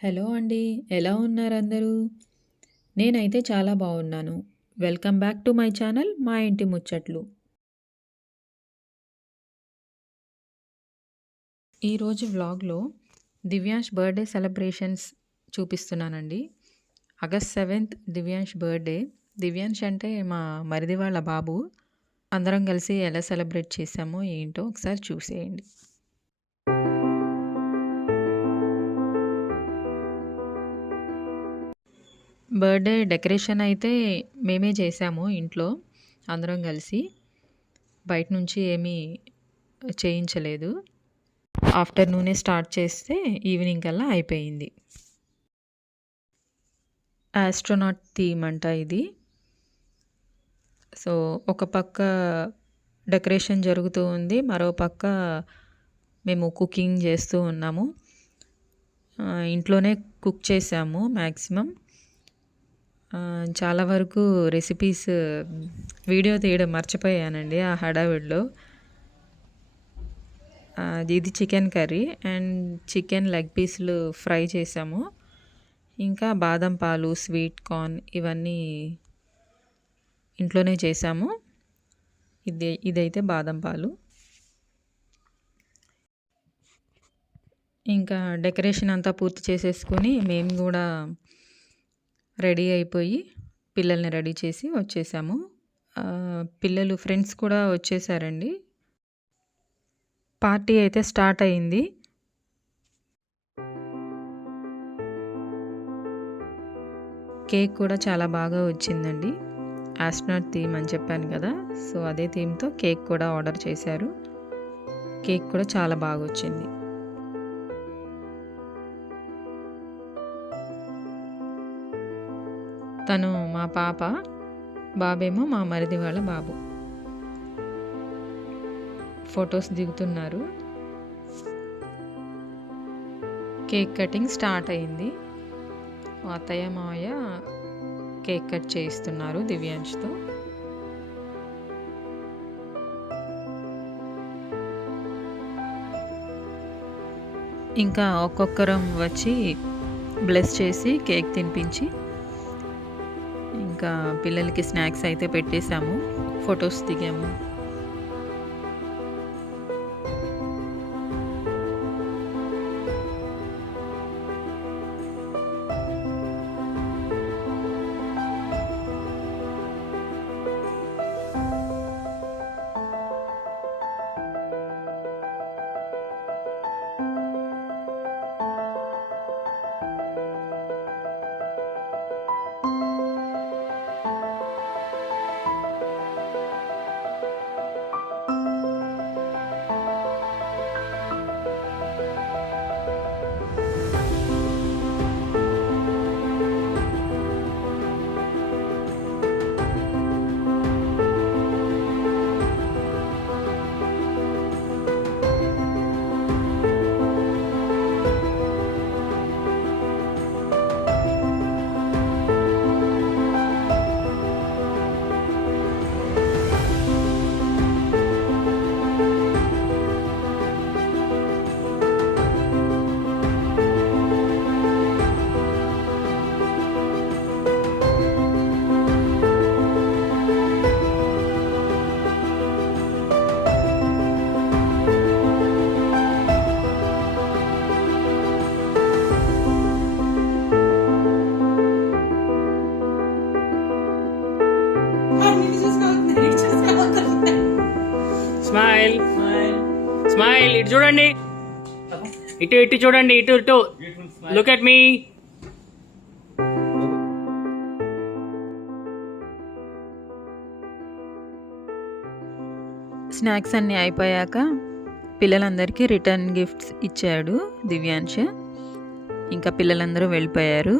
Hello అండి. ఎలా ఉన్నారందరూ? నేనైతే చాలా బావున్నాను. Welcome back to my channel మా ఇంటి ముచ్చట్లు. ఈరోజు వ్లాగ్‌లో దివ్యాంష్ బర్త్‌డే సెలబ్రేషన్స్ చూపిస్తున్నానండి. ఆగస్ట్ 7థ్ దివ్యాంష్ బర్త్‌డే. దివ్యాంష్ అంటే మా మరిది వాళ్ళ బాబు. అందరం కలిసి ఎలా సెలబ్రేట్ చేశామో ఏంటో ఒకసారి చూసేయండి. బర్త్‌డే డెకరేషన్ అయితే మేమే చేశాము ఇంట్లో అందరం కలిసి. బయట నుంచి ఏమీ చేయించలేదు. ఆఫ్టర్‌నూనే స్టార్ట్ చేస్తే ఈవినింగ్ కల్లా అయిపోయింది. ఆస్ట్రోనాట్ థీమ్ అంట ఇది. సో, ఒక పక్క డెకరేషన్ జరుగుతూ ఉంది. మరో పక్క మేము కుకింగ్ చేస్తూ ఉన్నాము. ఇంట్లోనే కుక్ చేసాము మ్యాక్సిమం. చాలా వరకు రెసిపీస్ వీడియో తీయడం మర్చిపోయానండి ఆ హడావిడిలో. ఇది chicken curry and chicken leg పీసులు ఫ్రై చేసాము. ఇంకా బాదం పాలు, స్వీట్ కార్న్ ఇవన్నీ ఇంట్లోనే చేసాము. ఇదైతే బాదం పాలు. ఇంకా డెకరేషన్ అంతా పూర్తి చేసేసుకొని మేము కూడా రెడీ అయిపోయి పిల్లల్ని రెడీ చేసి వచ్చేసాము. పిల్లలు ఫ్రెండ్స్ కూడా వచ్చేసారండి. పార్టీ అయితే స్టార్ట్ అయింది. కేక్ కూడా చాలా బాగా వచ్చిందండి. ఆస్ట్రోనాట్ థీమ్ అని చెప్పాను కదా, సో అదే థీమ్తో కేక్ కూడా ఆర్డర్ చేశారు. కేక్ కూడా చాలా బాగా వచ్చింది. తను మా పాప, బాబేమో మా మరిది వాళ్ళ బాబు. ఫొటోస్ దిగుతున్నారు. కేక్ కటింగ్ స్టార్ట్ అయింది. అత్తయ్య మావయ్య కేక్ కట్ చేయిస్తున్నారు దివ్యాంష్తో. ఇంకా ఒక్కొక్కరం వచ్చి బ్లెస్ చేసి కేక్ తినిపించి ఇంకా పిల్లలకి స్నాక్స్ అయితే పెట్టేశాము. ఫొటోస్ దిగాము. స్మైల్ స్మైల్ ఇటు చూడండి, ఇటు ఇటు చూడండి, ఇటు ఇటు లుక్ ఎట్ మీ. స్నాక్స్ అన్నీ అయిపోయాక పిల్లలందరికీ రిటర్న్ గిఫ్ట్స్ ఇచ్చాడు దివ్యాంశ్. ఇంకా పిల్లలందరూ వెళ్ళిపోయారు.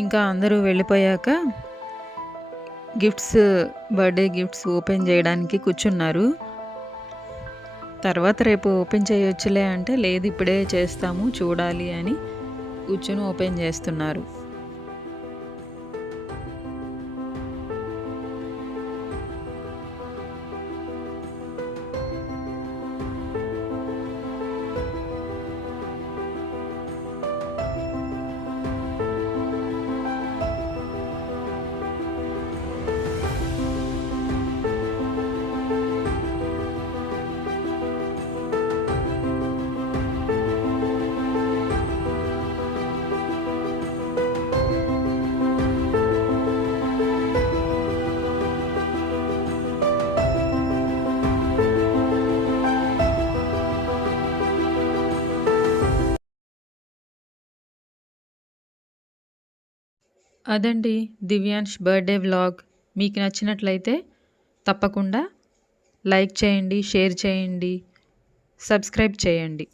ఇంకా అందరూ వెళ్ళిపోయాక బర్త్డే గిఫ్ట్స్ ఓపెన్ చేయడానికి కూర్చున్నారు. తర్వాత రేపు ఓపెన్ చేయొచ్చులే అంటే లేదు ఇప్పుడే చేస్తాము చూడాలి అని కూర్చొని ఓపెన్ చేస్తున్నారు. అదండి దివ్యాంష్ బర్త్డే వ్లాగ్. మీకు నచ్చినట్లయితే తప్పకుండా లైక్ చేయండి, షేర్ చేయండి, సబ్స్క్రైబ్ చేయండి.